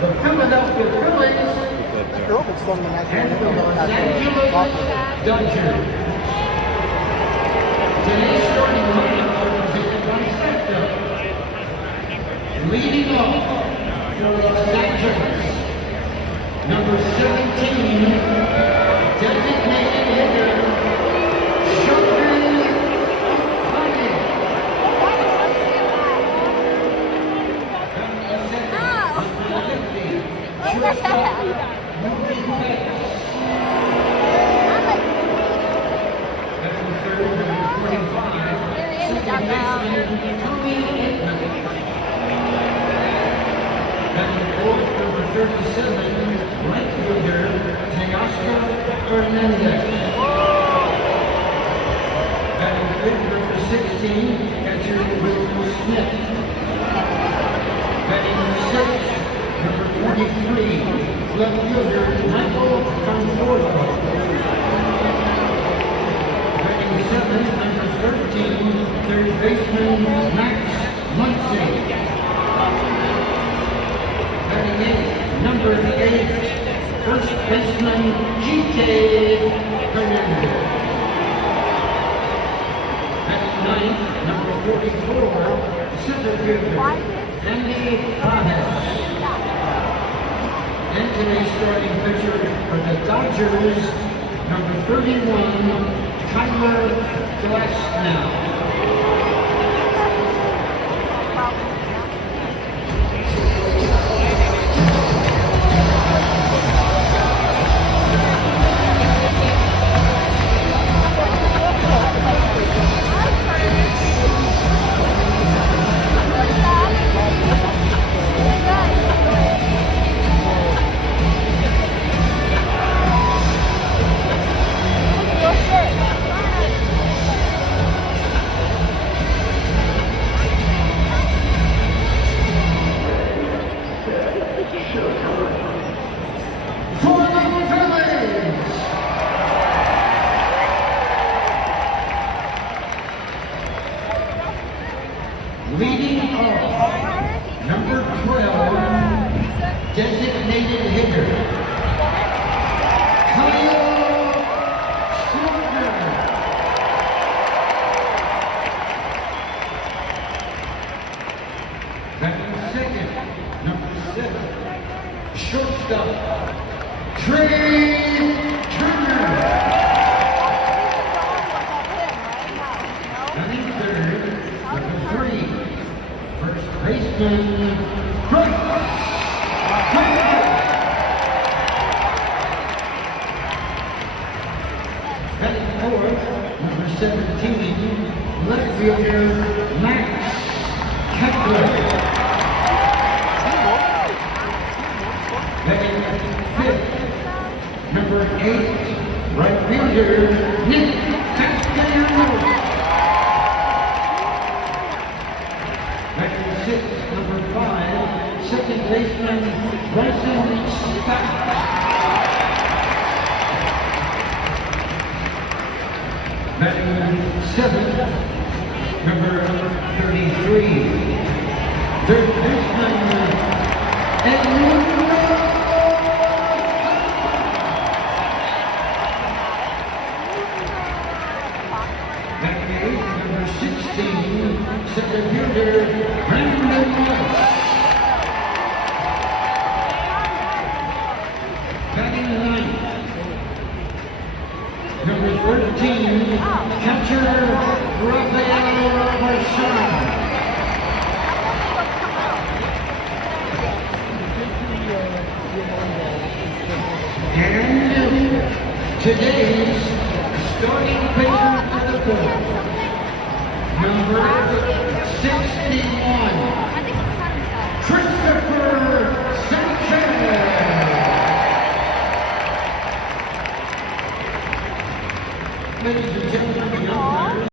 the Philadelphia Phillies, and the Los Angeles Dodgers. Today's starting lineup represented by Sector. Leading off for Los Angeles, number 17, designated hitter, Shohei Ohtani. Shortstop, Mookie Betts. Batting third, number 25, second baseman, Tommy Edman. Batting fourth, number 37, right fielder, Teoscar Hernandez. Batting fifth, number 16, catcher Will Smith. Batting sixth, number 23, left fielder Michael Conforto. Batting seventh, number 13, third baseman Max Muncy. Batting eighth, number 8, first baseman G.K. Hernandez. Batting ninth, number 44, center fielder Andy Pajes. And today's starting pitcher for the Dodgers, number 31, Tyler Glasnow. For the Phillies, leading off, number 12, designated hitter, Kyle Schwarber. Batting second, number 7, shortstop, Trey Turner. Batting third, number 3, first baseman, Bryce Harper. Batting fourth, number 17, left fielder, Max Kepler. Batting fifth, number 8, right fielder, Nick Castellanos. Batting sixth, number 5, second baseman, Bryson Stott. Batting seventh, number 33, third baseman, Edmund. Number 16, center fielder, Brandon Welsh. Batting ninth, number 13, catcher, Rafael Marchand. And today's starting pitcher for the Phillies, number 61, Christopher Sanchez. Ladies and gentlemen.